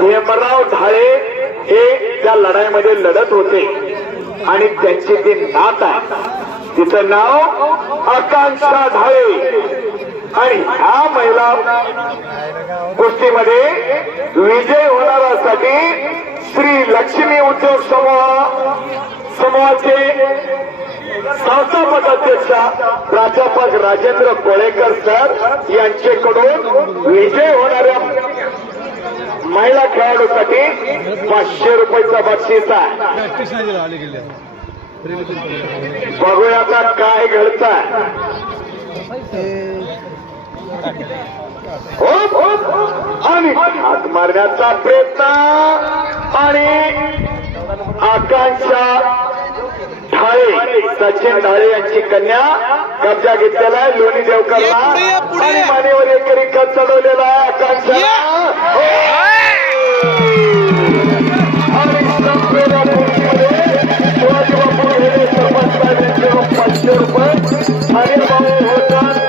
हेमराव ढाळे हे त्या लढाईमध्ये लढत होते. आणि त्यांची ती नात आहे. तिचं नाव आकांक्षा ढाळे. आणि ह्या महिला गोष्टीमध्ये विजय होणाऱ्यासाठी श्री लक्ष्मी उद्योग समूह समूहाचे संस्थापक अध्यक्ष प्राध्यापक राजेंद्र कोळेकर सर यांचेकडून विजय होणार खेळाडूसाठी पाचशे रुपयाचा बक्षीस आहे. बघूया आता काय घडतंय हो हो आणि हात मारण्याचा प्रयत्न आणि आकांक्षा ढाळे सचिन ढाळे यांची कन्या कब्जा घेतलेला आहे लोणी देवकरला. आणि. मानेवर एकरी कप चढवलेला आहे आकांक्षा Oh,